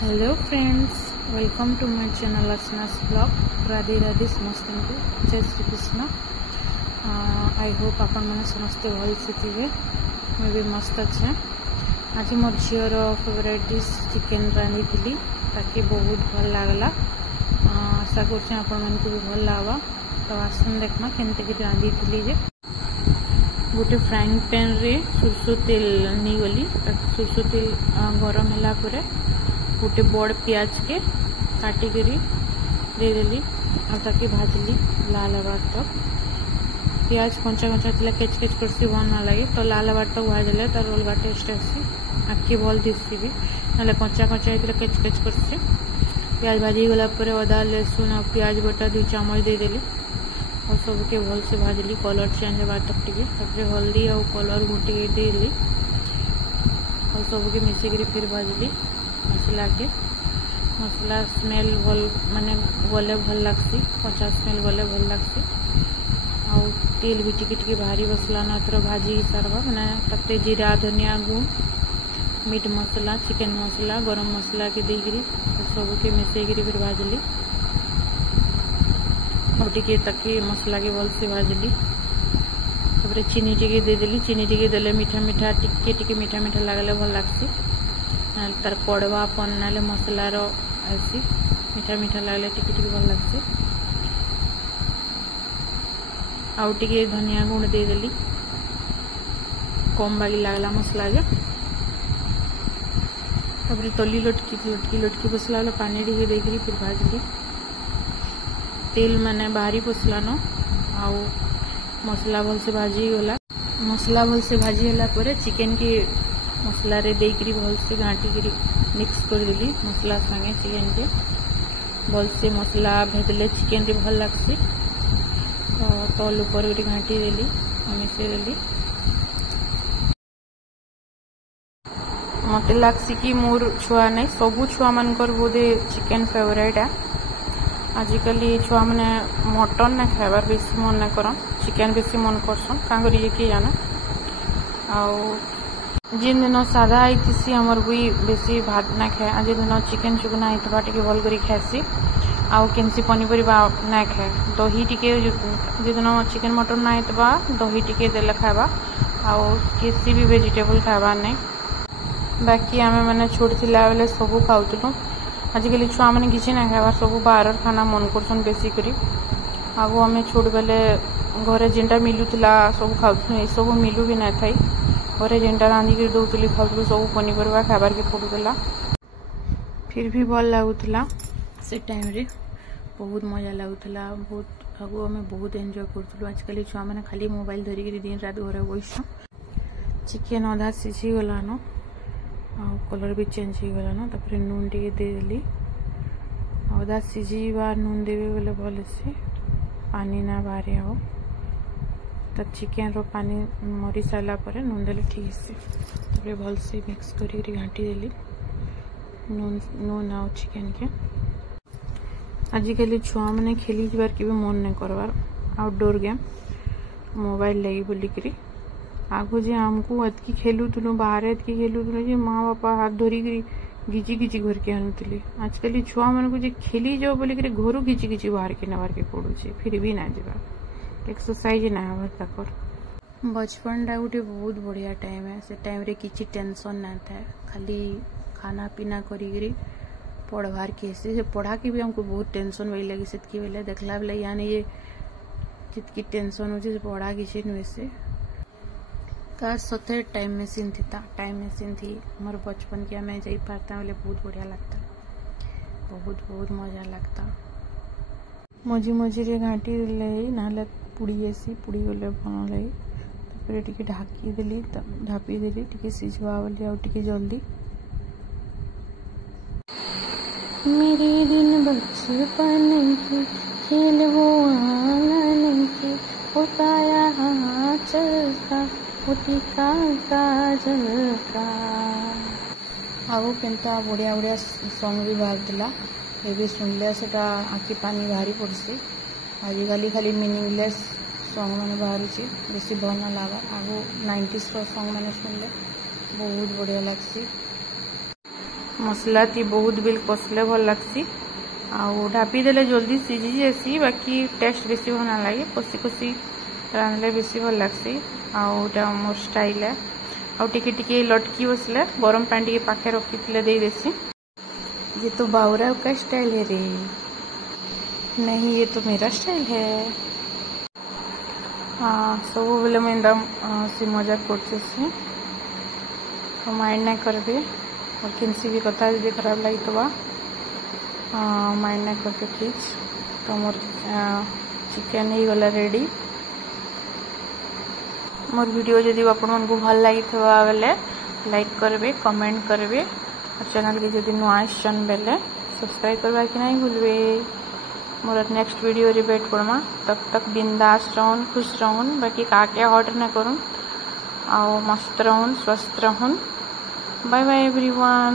Hello friends, welcome to my channel Archana's blog. Radhe Radhe समस्त को जय श्री कृष्ण। आई होप आपण मैंने समस्ते भल से थे। मुझे भी मस्त अच्छे। आज मोर झीर फेवरेट डिश चिकेन रांधी थी, ताकि बहुत भल लगला। आशा कर आपण मन को भी भल लगा। तो आसन देखमा केमती रांधी थी। जे गोटे फ्राइंग पैन रे सुरसो तेल नहीं गली। सुरसो तेल गरम होला परे गोटे बड़ पियाज के काटिकी देदेली ताकि भाजली लाल हबार तक। पियाज कंचा कंचा थी केच केच करसी भल ना लगे, तो लाल हबार तक भाजले तार अलग टेस्ट आसी। आखि भल दिसी भी ना कंचा कंचा होता केच केच करसी। पियाज भाजी गला अदा लहसुन और पियाज बटा 2 चम्मच देदेली और सबके भल से भाजली कलर चेंज हबार तक टे। हल्दी और कलर घुटी देली और सबके मिसेक फिर भाजली मसला के। मसला स्मेल भल माने गले भल लगसी, कच्चा स्मेल गले भल लगसी। और तेल भी टिके भारी बसला ना तर भाजी सारवा मैंने तक जीरा धनिया गुण मीट मसला चिकेन मसला गरम मसला के देकरी सबके मिसेक फिर भाजली और टिके तक मसला के भल से भाजली। तापर चीनी टिके देदेली। चीनी टिके देले मीठा मीठा टिके मीठा मीठा लगले भल लगसी। तार कड़वापन ना मसलार आसी मीठा मीठा लगले टिके भल लगसी। आउ टिके धनिया गुण देदेली कम बागी लगला मसला जे। तापर तली लटकी बसला पानी टिके देकरी फिर भाजली। तेल माने बाहरी बसला न आउ मसला भल से भाजी गला। मसला भल से भाजी होला परे चिकेन के मसला रे देकरी भल से घाटी मिक्स कर देली मसला संगे चिकेन के भल से मसला भेदले चिकेन रे भल लगसी। तल ऊपर गोटे घाटी देली मिसे देली। मत लगसी कि मोर छुआ नहीं सबू छुआ मानकर बोधे चिकेन फेवरेट है। आजिकल छुआ मैंने मटन ना खाबार बेसी मन ना करन, चिकेन बेसी मन करसन क्या करिए कि जाना। जिन दिन सादा आई हमर भी बेसी भात ना खाए। आज दिन चिकेन चुकना होता टे भल कर खासी। आउ केनसी पनीपरिया ना खाए। दही टिके जिन चिकेन मटन ना होता दही टिके देले खावा। आउ केसी भी वेजिटेबल खावा नहीं। बाकी आम मैंने छोट थिला बेले सब खाऊलु। आजिकल छुआ मैंने किसी ना खाबार सब बाहर खाना मन करसन बेसी करी। आगु आम छोट बेले घरे जेनटा मिलूला सब खाऊलु, ये सब मिलू भी ना थाई। घरे जेनटा रांधिकी दौली खाऊलु सब पनीपरिया खाबार के पड़ूला। फिर भी भल लगुला से टाइम रे बहुत मजा लगुला। बहुत आगु आम बहुत एंजॉय करूँ। आजकल छुआ मैंने खाली मोबाइल धरिकी दिन रात घरे बैस। चिकेन अधा सीझी गलान आ कलर भी चेंज हो गलान। तापर नून टिके देदेली। अधा सीझा नून देवे बोले भल से पानी ना बाहरी हो। तो चिकेन रो पानी मरी सारा पर नून देले ठीक से तापर भल से मिक्स करी घाटी देली नून आउ चिकेन के। आजिकल छुआ मैंने खेली जाबार के भी मन नहीं करवार आउटडोर गेम मोबाइल लगी बोलिकी। आगु जे आमको एतकी खेलुलु बाहर एतकी खेलुलु जे माँ बापा हाथ धरिकी घिची घिची घर के आणुले। आजकल छुआ मान को खेली जाओ बोलिक घर घिची घिची बाहर के नबार के पड़ुचे फिर भी ना जा एक्सरसाइज ना हमार तक। बचपन टा गोटे बहुत बढ़िया टाइम है। से टाइम रे किसी टेंशन ना था, खाली खाना पीना करी पढ़वार के से पढ़ा के भी हमको बहुत टेंशन वही लगी। से बेले देखला बेले यानी ये जितकी टेंशन हो पढ़ा किसी नुहे से काश सथे टाइम मशीन थी। टाइम मशीन थी मोर बचपन के मैं जा पाता बोले बहुत बढ़िया लगता। बहुत बहुत मजा लगता। मझी मझे घाटी ना पुड़ी आसी पुड़ी गले बन लगे टे ढाकी देली ढापी देली टे सीझवा बोली आउ टे जल्दी। मेरे दिन बचपन की खेल वो आंगन की उताया आंचल का उतिका काजल का। आगो केनता बढ़िया बढ़िया सॉन्ग भी बाहर दिला ये भी सुनले से आखि पानी बाहरी पड़सी। आजिकल खाली मीनिंगलेस सॉन्ग मैंने बाहरी बेसी भल ना लगा। आगो 90s सॉन्ग मैंने सुनले बहुत बढ़िया लगसी। मसला ती बहुत बिल कसले भल लगसी आउ ढापी देले जल्दी सीझी जासी बाकी टेस्ट बेसी भल ना लगे कसी कसी रांधले बेसी भल लगसी आउटा मोर स्टाइल है आउ टिके टिके लटकी बसले गरम पानी टिके पाखे रखी दे देसी। ये तो बावरा का स्टाइल है रे, नहीं ये तो मेरा स्टाइल है। सब बेले मुझे सी मजाक कर माइंड ना करबे और किसी भी कथा जी खराब लगी तो माइंड ना करके प्लीज। तो मोर चिकेन ही गला रेडी। मोर वीडियो जदि आपण को भल लगी बेले लाइक करबे कमेंट करबे और चैनल के जदि नुआ आसन बेले सब्सक्राइब करवा कि नहीं भूलबे। मोर नेक्स्ट वीडियो रे वेट करमा, तब तक बिंदास रहन खुश रहन बाकी काके ऑर्डर ना करूँ आओ मस्त रहन स्वस्थ रहन। Bye bye everyone.